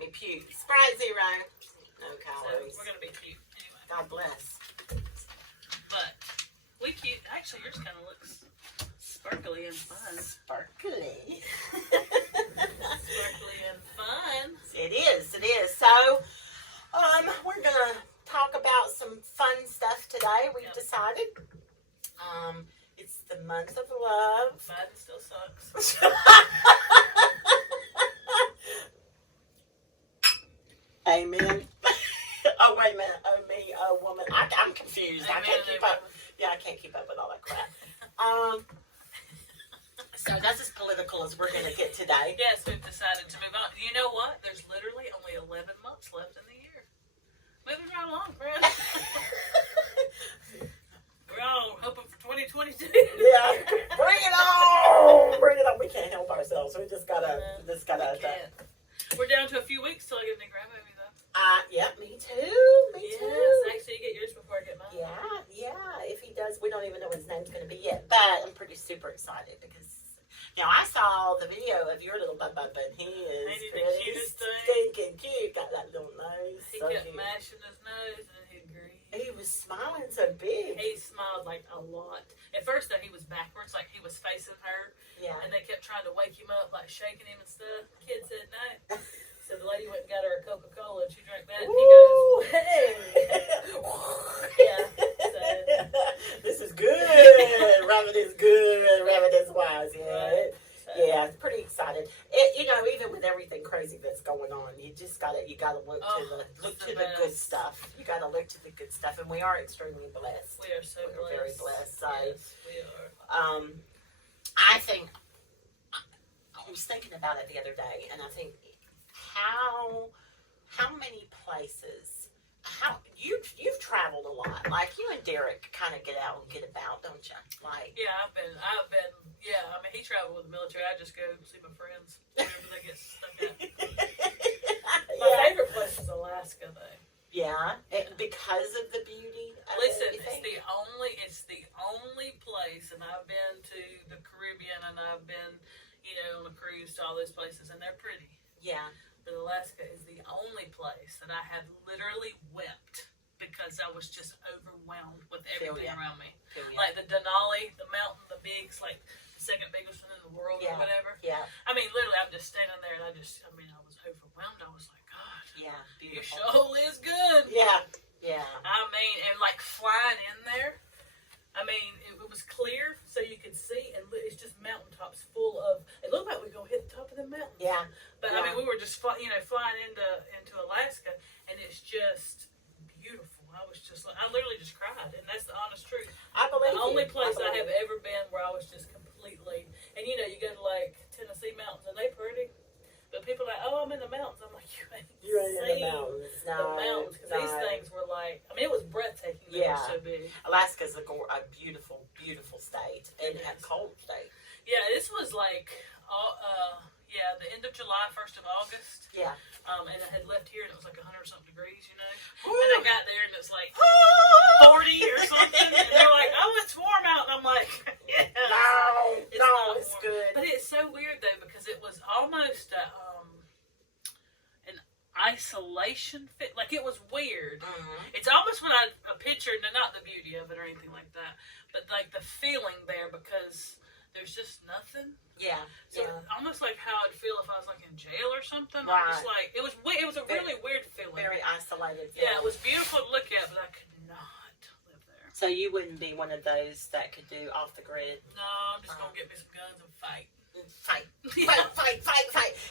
make me puke. Sprite Zero. No calories. So we're gonna be cute anyway. God bless. But we cute. Actually, yours kind of looks sparkly and fun. Sparkly. Sparkly and fun. It is. It is. So, we're gonna talk about some fun stuff today. We've decided. It's the month of love. Biden still sucks. Amen. Oh, wait a minute. Oh, me, oh, woman. I'm confused. Amen, I can't keep up. Yeah, I can't keep up with all that crap. So that's as political as we're going to get today. Yes, we've decided to move on. You know what? There's literally only 11 months left in the year. Moving right along, friend. We're all hoping for 2022. Yeah, bring it on! Bring it on. We can't help ourselves. We just gotta. We're down to a few weeks till I get a new grandbaby, though. Yeah, me too. Me too. Actually, you get yours before I get mine. Yeah. If he does, we don't even know what his name's going to be yet. But I'm pretty super excited because I saw the video of your little bubba, and he is pretty stinking cute. Got that little nose. He kept mashing his nose and he'd agree. He was smiling so big. He smiled like a lot. At first, though, he was backwards, like he was facing her. Yeah. And they kept trying to wake him up, like shaking him and stuff. The kid said no. So the lady went and got her a Coca-Cola, and she drank that, and he goes, hey! Yeah. So. This is good. Rabbit is good. Rabbit is wise. Yeah. Right. So. Yeah, it's pretty excited. Even with everything crazy that's going on, you gotta look to the good stuff. You gotta look to the good stuff, and we are extremely blessed. We are so blessed. We're very blessed. So, yes, we are. I think I was thinking about it the other day, and I think how many places. You've traveled a lot. Like you and Derek kind of get out and get about, don't you? Like I've been. Yeah, I mean, he traveled with the military. I just go see my friends whenever they get stuck at. My favorite place is Alaska, though. Yeah, because of the beauty. Listen, it's the only place, and I've been to the Caribbean, and I've been, on a cruise to all those places, and they're pretty. Yeah. But Alaska is the only place that I have literally wept because I was just overwhelmed with everything around me. Like the Denali, the mountain, the bigs, like the second biggest one in the world or whatever. Yeah. I mean, literally, I'm just standing there and I was overwhelmed. I was like, God. Yeah, beautiful. Your show is good. Yeah. I mean, and like flying in there. I mean, it was clear, so you could see, and it's just mountaintops full of. It looked like we were going to hit the top of the mountain. Yeah. But I mean, we were just flying into Alaska, and it's just beautiful. I literally just cried, and that's the honest truth. I believe the only place I have ever been where I was just completely, and you go to like Tennessee mountains, and they pretty. But people are like, oh, I'm in the mountains. I'm like, you ain't in the mountains. The mountains, because these things were like, I mean, it was breathtaking. They were so big. Alaska's a beautiful, beautiful state, and a cold state. Yeah, this was like, the end of July, 1st of August. Yeah. And I had left here, and it was like 100-something degrees, Woo. And I got there, and it's like 40 or something, and they're like, oh, it's warm out, and I'm like, yes. No, it's good. But it's so weird, though, because it was almost an isolation fit. Like, it was weird. Mm-hmm. It's almost when I pictured, not the beauty of it or anything like that, but like the feeling there, because there's just nothing. Yeah. So almost like how I'd feel if I was like in jail or something. Right. I'm just like, it was a really weird feeling. Very isolated feeling. Yeah, it was beautiful to look at, but I could not live there. So you wouldn't be one of those that could do off the grid? No, I'm just gonna get me some guns and fight. Fight.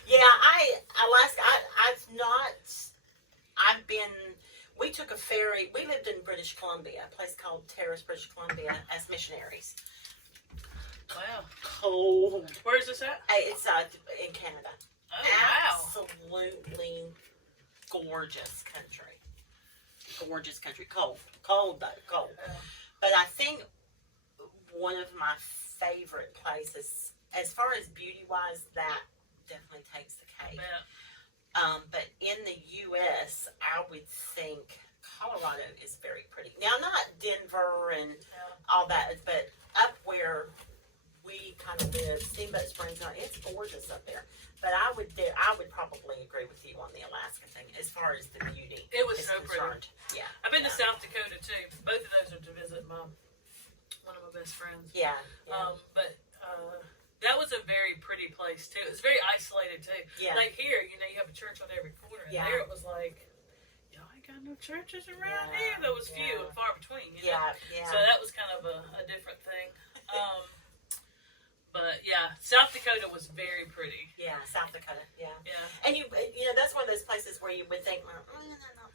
Yeah, Alaska, we took a ferry. We lived in British Columbia, a place called Terrace, British Columbia, as missionaries. Wow. Cold. Where is this at? It's in Canada. Oh, wow. Absolutely gorgeous country. Gorgeous country. Cold though. Cold. But I think one of my favorite places, as far as beauty-wise, that definitely takes the cake. Yeah. But in the U.S., I would think Colorado is very pretty. Now, not Denver and all that, but up where we how to live. Steamboat Springs, it's gorgeous up there. But I would probably agree with you on the Alaska thing as far as the beauty. It was is so concerned. pretty. Yeah. I've been to South Dakota too. Both of those are to visit one of my best friends. Yeah. But that was a very pretty place too. It was very isolated too. Yeah. Like here, you have a church on every corner. And there it was like, y'all ain't got no churches around here. There was few and far between. Yeah. So that was kind of a different thing. But yeah, South Dakota was very pretty. Yeah, South Dakota. Yeah. Yeah. And that's one of those places where you would think, not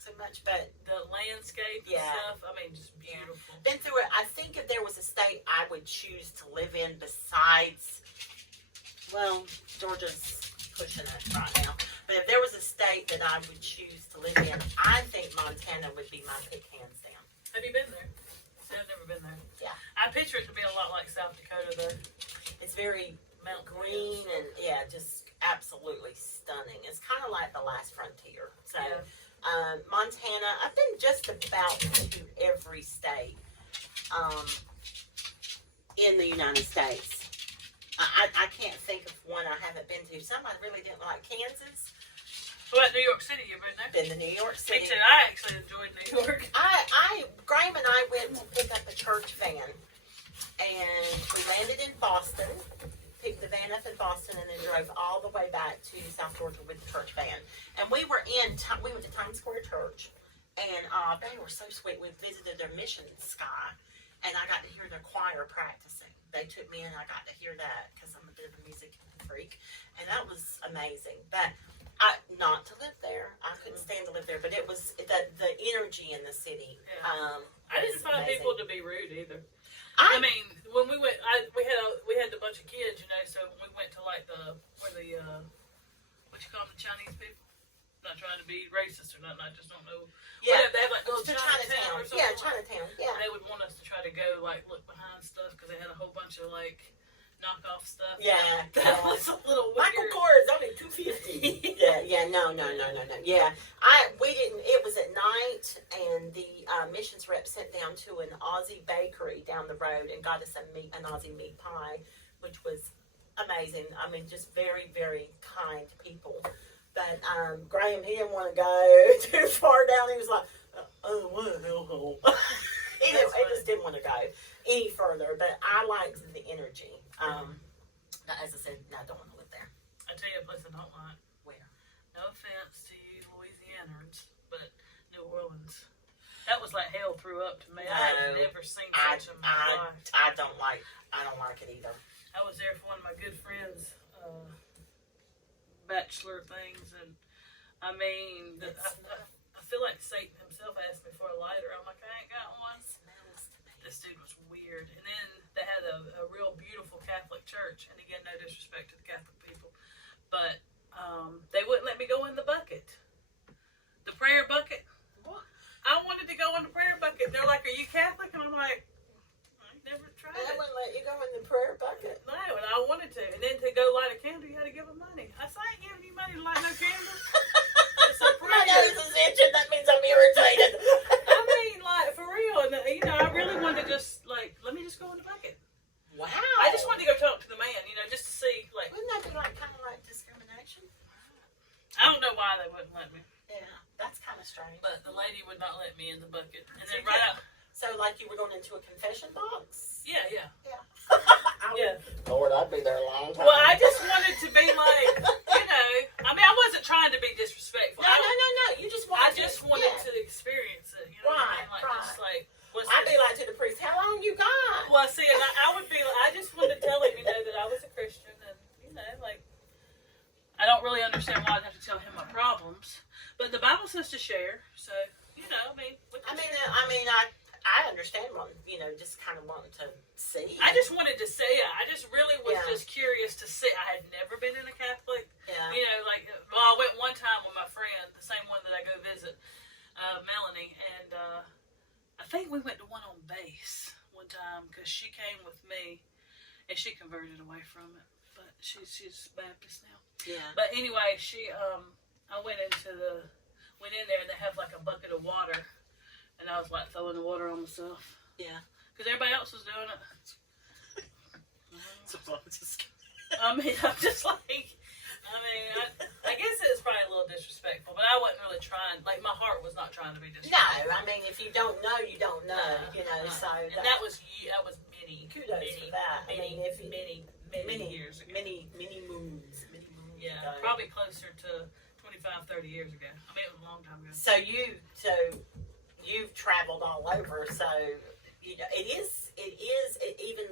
so much, but the landscape and stuff. I mean, just beautiful. Been through it. I think if there was a state I would choose to live in besides, well, Georgia's pushing it right now. But if there was a state that I would choose to live in, I think Montana would be my pick, hands down. Have you been there? See, I've never been there. Yeah. I picture it to be a lot like South Dakota, though. It's very green and just absolutely stunning. It's kind of like the last frontier. So, Montana, I've been just about to every state in the United States. I can't think of one I haven't been to. Some I really didn't like. Kansas. What about New York City? You been there? Been to New York City. Me too. I actually enjoyed New York. Graham and I went to pick up a church van. And we landed in Boston, picked the van up in Boston, and then drove all the way back to South Georgia with the church van. And we went to Times Square Church, and they were so sweet. We visited their mission sky, and I got to hear their choir practicing. They took me in, and I got to hear that because I'm a bit of a music freak, and that was amazing. But not to live there. I couldn't stand to live there, but it was the energy in the city. Yeah. I didn't find amazing. people to be rude either. I mean, when we went, we had a bunch of kids, so we went to like what you call them, the Chinese people. Not trying to be racist or nothing, I just don't know. Yeah, they have like little Chinatown or something. Yeah, Chinatown. Yeah, they would want us to try to go like look behind stuff because they had a whole bunch of like knockoff stuff. Yeah, that was a little weird. Michael Kors only $250. No. Yeah, we didn't. It was at night, and the missions rep sent down to an Aussie bakery down the road and got us an Aussie meat pie, which was amazing. I mean, just very, very kind people. But Graham, he didn't want to go too far down. He was like, I don't want to go home. He just didn't want to go any further. But I liked the energy. As I said, I don't want to live there. I tell you a place I don't like. Where? No offense to you Louisianans, but New Orleans. That was like hell threw up to me. No, I had never seen such a life. I don't like it either. I was there for one of my good friends' bachelor things, and I mean, I feel like Satan himself asked me for a lighter. I'm like, I ain't got one. This dude was weird. And then they had a real beautiful Catholic church, and again, no disrespect to the Catholic people, but they wouldn't let me go in the bucket, the prayer bucket. What? I wanted to go in the prayer bucket. They're like, "Are you Catholic?" And I'm like, "I never tried it." They wouldn't let you go in the prayer bucket. No, and I wanted to. And then to go light a candle, you had to give them money. I said, I ain't giving you money to light no candle. It's a prayer. My nose is itching. That means I'm irritated. I mean, like, for real. And, I really wanted to just, like, let me just go in the bucket. Wow. I just wanted to go talk to the man, just to see, like. Wouldn't that be kind of like discrimination? I don't know why they wouldn't let me. Yeah, that's kind of strange. But the lady would not let me in the bucket. And then So, like, you were going into a confession box? Yeah. Yeah. Lord, I'd be there a long time. Well, I just wanted to be like, I mean, I wasn't trying to be disrespectful. No. You just wanted to experience it. You know what I mean? Like, just like, I'd be like to the priest, how long you got? Well, see, and I would be like, I just wanted to tell him, that I was a Christian, and, like, I don't really understand why I'd have to tell him my problems. But the Bible says to share, so, I understand just kind of wanting to see. I just wanted to see it. I just really was just curious to see. I had never been in a Catholic. Yeah. I went one time with my friend, the same one that I go visit, Melanie, and I think we went to one on base one time because she came with me, and she converted away from it, but she's Baptist now. Yeah. But anyway, I went in there and they have like a bucket of water, and I was like throwing the water on myself. Yeah. Because everybody else was doing it. It's I mean, I'm just like, I guess it was probably a little disrespectful, but I wasn't really trying. Like, my heart was not trying to be disrespectful. No, I mean, if you don't know, you don't know. So and that was many kudos many, for that. Many, I mean, if many years ago. Many moons. Yeah, ago. probably closer to 25, 30 years ago. I mean, it was a long time ago. So you've traveled all over. So it is even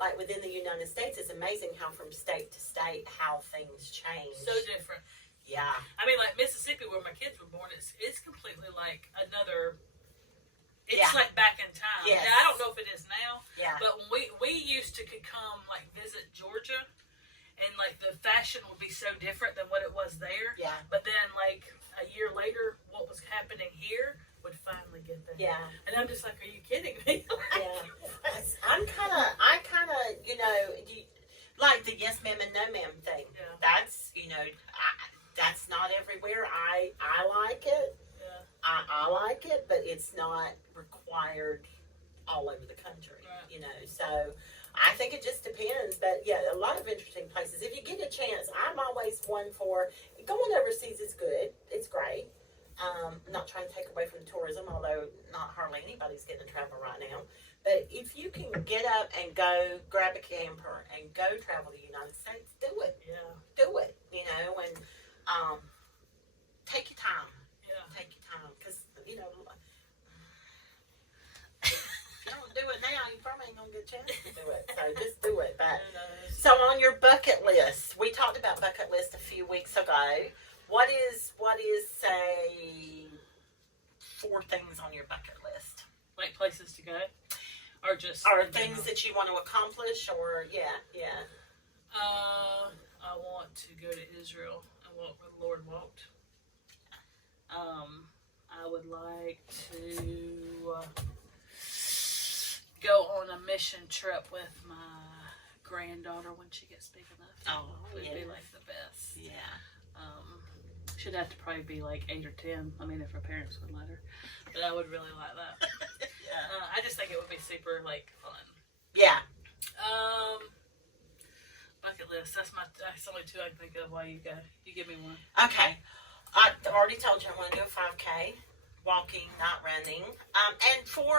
like within the United States. It's amazing how from state to state how things change. So different. Yeah. I mean, like Mississippi, where my kids were born, it's completely like another. It's like back in time. Yes. Now, I don't know if it is now. Yeah. But when we used to could come like visit Georgia. And, like, the fashion would be so different than what it was there. Yeah. But then, like, a year later, what was happening here would finally get there. Yeah. And I'm just like, are you kidding me? Yeah. I kind of, like the yes ma'am and no ma'am thing. Yeah. That's, that's not everywhere. I like it. Yeah. I like it, but it's not required all over the country. Right. So I think it just depends, but yeah, a lot of interesting places. If you get a chance, I'm always one for going overseas is good. It's great. I'm not trying to take away from tourism, although not hardly anybody's getting to travel right now. But if you can get up and go grab a camper and go travel to the United States, do it. Yeah. Do it, and take your time. Yeah. Take your time, because, do it now, you probably ain't gonna get a chance to do it. So just do it. But so on your bucket list, we talked about bucket list a few weeks ago. What is say 4 things on your bucket list? Like places to go, or just things that you want to accomplish, or yeah. I want to go to Israel and walk where the Lord walked. I would like to go on a mission trip with my granddaughter when she gets big enough. It would be like the best. Yeah. She'd have to probably be like 8 or 10. I mean, if her parents would let her. But I would really like that. Yeah. I just think it would be super like fun. Yeah. Bucket list. That's only 2 I can think of. While you go, you give me one. Okay. I already told you I want to do a 5K. Walking, not running, and for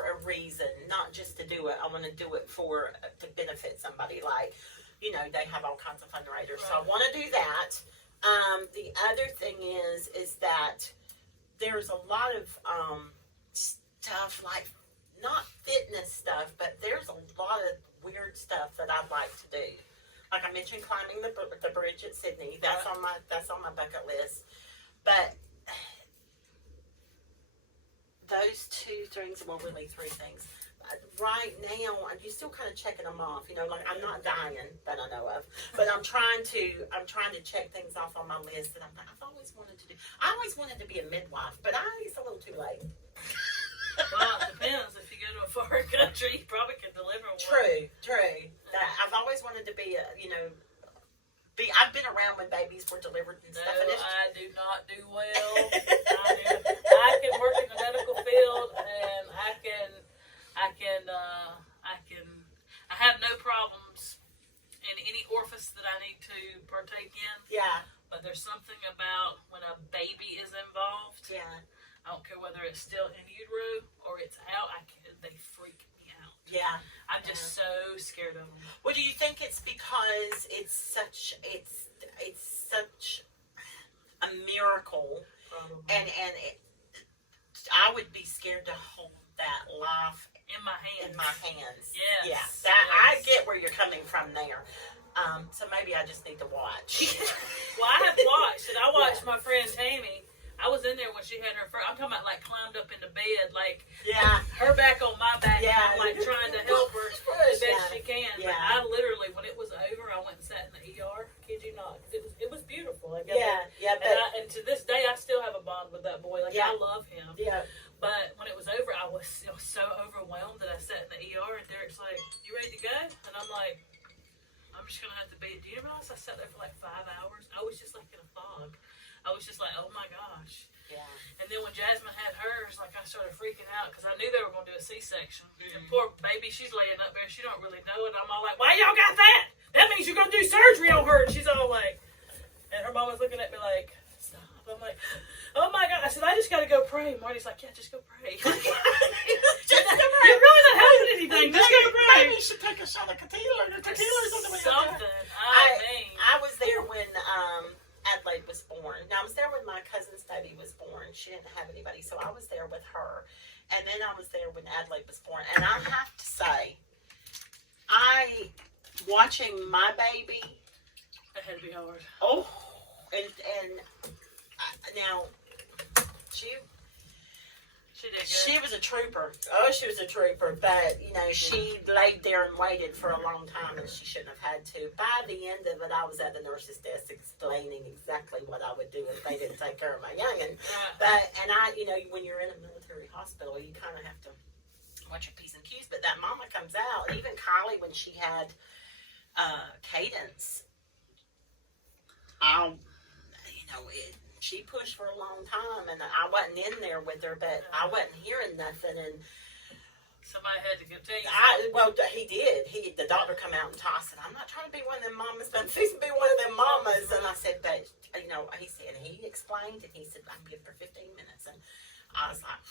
a reason, not just to do it. I want to do it to benefit somebody. Like, they have all kinds of fundraisers, right. So I want to do that. The other thing is that there's a lot of stuff like not fitness stuff, but there's a lot of weird stuff that I'd like to do. Like I mentioned, climbing the bridge at Sydney. That's on my bucket list, but. Those 2 things, well, really 3 things. Right now, you're still kind of checking them off. Like I'm not dying that I know of, but I'm trying to check things off on my list that I've always wanted to do. I always wanted to be a midwife, but it's a little too late. Well, it depends. If you go to a foreign country, you probably can deliver one. True. I've always wanted to be I've been around when babies were delivered and stuff. No, I do not do well. I can work in the medical field, and I have no problems in any orifice that I need to partake in. Yeah. But there's something about when a baby is involved. Yeah. I don't care whether it's still in utero or it's out. They freak me out. Yeah. I'm just so scared of them. Well, do you think it's because it's such a miracle? Probably. And I would be scared to hold that life in my hands. Yes. Yeah. I get where you're coming from there. So maybe I just need to watch. Well, I have watched, and I watched my friend Tammy. I was in there when she had her first. I'm talking about like climbed up into bed, like her back on my back, and I'm like trying to help her the best she can. Yeah. But I literally, when it was over, I went and sat in the ER. Kid you not, it was beautiful. But and to this day, I still have a bond with that boy. Like I love him. Yeah. But when it was over, I was so overwhelmed that I sat in the ER, and Derek's like, "You ready to go?" And I'm like, "I'm just gonna have to be." Do you realize I sat there for like 5 hours? I was just like in a fog. I I was just like, oh my gosh. Yeah. And then when Jasmine had hers, like I started freaking out because I knew they were going to do a C-section. And poor baby, she's laying up there. She don't really know it. I'm all like, why y'all got that? That means you're going to do surgery on her. And she's all like, and her mama's looking at me like, stop. I'm like, oh my God. I said, I just got to go pray. Marty's like, yeah, just go pray. Just go pray. You're really not having anything. Just go pray. Maybe you should take a shot of tequila or something. I was there when Adelaide was born. Now, I was there when my cousin's baby was born. She didn't have anybody, so I was there with her. And then I was there when Adelaide was born. And I have to say, watching my baby. That had to be hard. Oh, and now, she did good. She was a trooper. Oh, she was a trooper. But, she laid there and waited for a long time, and she shouldn't have had to. By the end of it, I was at the nurse's desk explaining exactly what I would do if they didn't take care of my young'un. When you're in a military hospital, you kind of have to watch your P's and Q's. But that mama comes out, even Kylie, when she had Cadence, she pushed for a long time, and I wasn't in there with her, but I wasn't hearing nothing. And somebody had to tell you. He did. The doctor come out and I said, I'm not trying to be one of them mamas, but I'm fixing to be one of them mamas. And I said, but he explained, and he said, I'm good for 15 minutes. And I was like,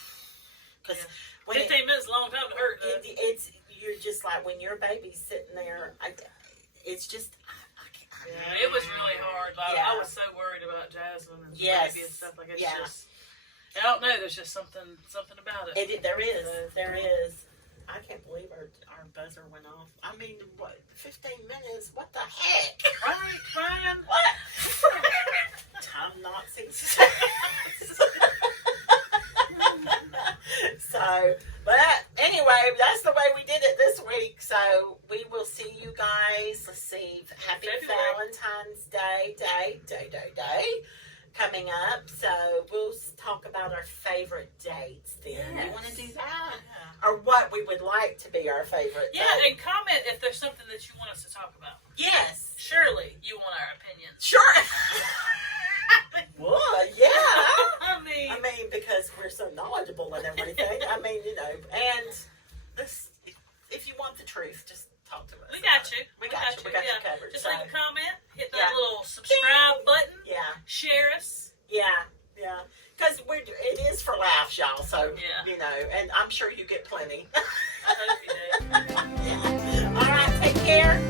because 15 minutes is a long time to hurt. You're just like, when your baby's sitting there, it's just. Yeah, it was really hard. I was so worried about Jasmine and baby and stuff like that. I don't know. There's just something about it. There is. I can't believe our buzzer went off. I mean, what? 15 minutes? What the heck? Right, Brian? What? Time Nazis. But anyway, that's the way we did it this week. So we will see you guys. Let's see. Happy Valentine's Day coming up. So we'll talk about our favorite dates then. Yes. You want to do that? Yeah. Or what we would like to be our favorite date. And comment if there's something that you want us to talk about. Yes. Surely you want our opinions. Sure. Well, yeah. I mean, because we're so knowledgeable and everything. And if you want the truth, just talk to us. We got you. We got you covered. Just leave a comment, hit that little subscribe button. Yeah. Share us. Yeah. Because it is for laughs, y'all. So, and I'm sure you get plenty. I hope you do. All right, take care.